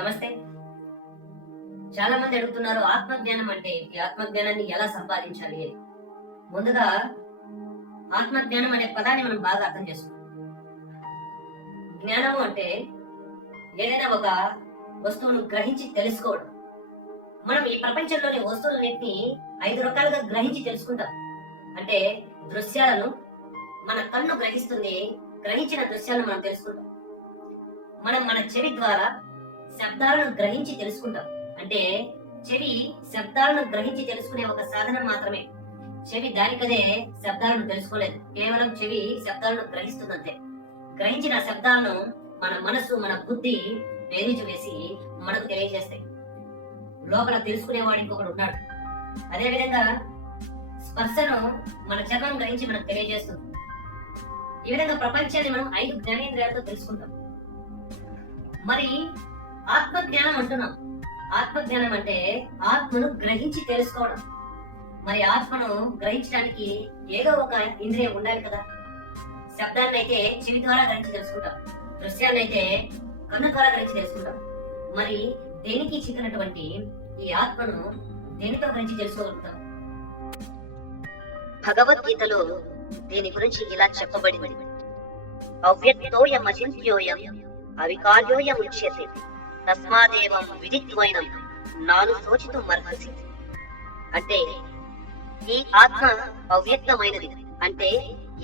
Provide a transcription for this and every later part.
నమస్తే. చాలా మంది అడుగుతున్నారు ఆత్మజ్ఞానం అంటే ఏంటి? ఆత్మజ్ఞానాన్ని ఎలా సంపాదించాలి అని. ముందుగా ఆత్మజ్ఞానం అనే పదాన్ని మనం బాగా అర్థం చేసుకోవాలి. జ్ఞానము అంటే ఏదైనా ఒక వస్తువును గ్రహించి తెలుసుకోవడం. మనం ఈ ప్రపంచంలోని వస్తువులన్నింటినీ 5 రకాలుగా గ్రహించి తెలుసుకుంటాం. అంటే దృశ్యాలను మన కన్ను గ్రహిస్తుంది, గ్రహించిన దృశ్యాలను మనం తెలుసుకుంటాం. మనం మన చెవి ద్వారా శబ్దాలను గ్రహించి తెలుసుకుంటాం. అంటే చెవి శబ్దాలను గ్రహించి తెలుసుకునే ఒక సాధనం మాత్రమే. చెవి దానికదే శబ్దాలను తెలుసుకోలేదు, కేవలం చెవి శబ్దాలను గ్రహిస్తుందంతే. గ్రహించిన శబ్దాలను మన మనసు, మన బుద్ధి బేరీజు వేసి మనకు తెలియజేస్తాయి. లోపల తెలుసుకునేవాడు ఇంకొకడు ఉన్నాడు. అదే విధంగా స్పర్శను మన చర్మం గ్రహించి మనకు తెలియజేస్తుంది. ఈ విధంగా ప్రపంచాన్ని మనం 5 జ్ఞానేంద్రియాలతో తెలుసుకుంటాం. మరి ఆత్మజ్ఞానం అంటున్నాం. ఆత్మజ్ఞానం అంటే ఆత్మను గ్రహించి తెలుసుకోవడం. మరి ఆత్మను గ్రహించడానికి ఏదో ఒక ఇంద్రియం ఉండాలి కదా. శబ్దాన్ని అయితే చెవి ద్వారా గ్రహించి తెలుసుకుంటాం, దృశ్యాన్ని అయితే కన్ను ద్వారా గ్రహించి తెలుసుకుంటాం. మరి దేనికి చిక్కినటువంటి ఈ ఆత్మను దేనితో గ్రహించి తెలుసుకోగలుగుతాం? భగవద్గీతలో దీని గురించి ఇలా చెప్పబడింది. అవ్యక్తోయం అచింత్యోయం అవికార్యోయం ఉచ్యతే తస్మాదేవం విదిత్వైనం నాను శోచితుం అర్హసి. అంటే ఈ ఆత్మ అవ్యక్తమైనది, అంటే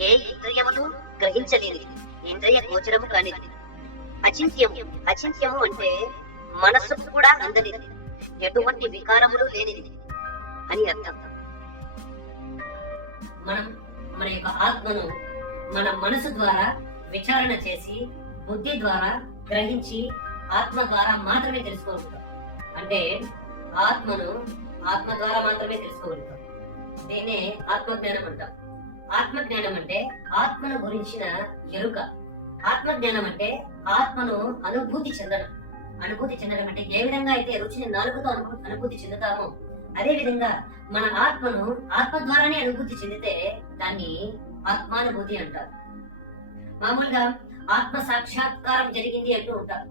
ఏ ఇంద్రియమును గ్రహించలేనిది, ఇంద్రియ గోచరము కానిది. అచింత్యము, అచింత్యము అంటే మనస్సుకు కూడా అందనిది, ఎటువంటి వికారములు లేనిది అని అర్థం. మనం మన యొక్క ఆత్మను మన మనసు ద్వారా విచారణ చేసి బుద్ధి ద్వారా గ్రహించి ఆత్మ ద్వారా మాత్రమే తెలుసుకోగలుగుతాం. అంటే ఆత్మను ఆత్మ ద్వారా మాత్రమే తెలుసుకోగలుగుతాం. దీన్నే ఆత్మజ్ఞానం అంటాం. ఆత్మజ్ఞానం అంటే ఆత్మను గురించిన ఎరుక. ఆత్మజ్ఞానం అంటే ఆత్మను అనుభూతి చెందడం. అనుభూతి చెందడం అంటే ఏ విధంగా అయితే రుచిని నాలుగుతో అనుభూతి చెందుతామో అదే విధంగా మన ఆత్మను ఆత్మ ద్వారానే అనుభూతి చెందితే దాన్ని ఆత్మానుభూతి అంటారు. మామూలుగా ఆత్మ సాక్షాత్కారం జరిగింది అంటూ ఉంటారు.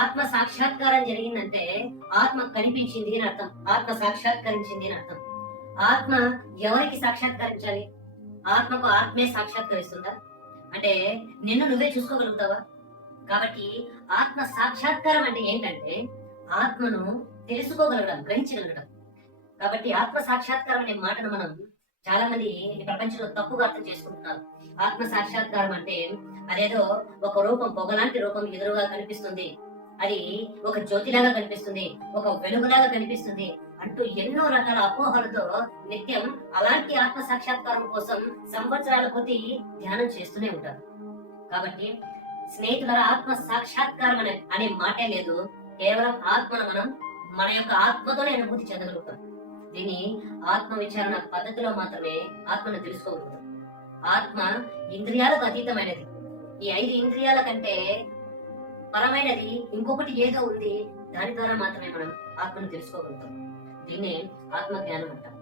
ఆత్మ సాక్షాత్కారం జరిగిందంటే ఆత్మ కనిపించింది అని అర్థం, ఆత్మ సాక్షాత్కరించింది అని అర్థం. ఆత్మ ఎవరికి సాక్షాత్కరించాలి? ఆత్మకు ఆత్మే సాక్షాత్కరిస్తుందా? అంటే నిన్ను నువ్వే చూసుకోగలుగుతావా? కాబట్టి ఆత్మ సాక్షాత్కారం అంటే ఏంటంటే ఆత్మను తెలుసుకోగలగడం, గ్రహించగలగడం. కాబట్టి ఆత్మ సాక్షాత్కారం అనే మాటను మనం చాలా మంది ఈ ప్రపంచంలో తప్పుగా అర్థం చేసుకుంటున్నారు. ఆత్మ సాక్షాత్కారం అంటే అదేదో ఒక రూపం, పొగలాంటి రూపం ఎదురుగా కనిపిస్తుంది, అది ఒక జ్యోతిలాగా కనిపిస్తుంది, ఒక వెలుగులాగా కనిపిస్తుంది అంటూ ఎన్నో రకాల అపోహలతో నిత్యం అలాంటి ఆత్మ సాక్షాత్కారం కోసం సంవత్సరాల కొద్దీ ధ్యానం చేస్తూనే ఉంటారు. కాబట్టి స్నేహితుల ఆత్మ సాక్షాత్కారం అనే మాటే లేదు. కేవలం ఆత్మను మనం మన యొక్క ఆత్మతోనే అనుభూతి చెందగలుగుతాం. దీన్ని ఆత్మ విచారణ పద్ధతిలో మాత్రమే ఆత్మను తెలుసుకోగలుగుతాం. ఆత్మ ఇంద్రియాలకు అతీతమైనది. ఈ 5 ఇంద్రియాల కంటే పరమైనది ఇంకొకటి ఏదో ఉంది, దాని ద్వారా మాత్రమే మనం ఆత్మను తెలుసుకోగలుగుతాం. దీన్నే ఆత్మజ్ఞానం అంటాం.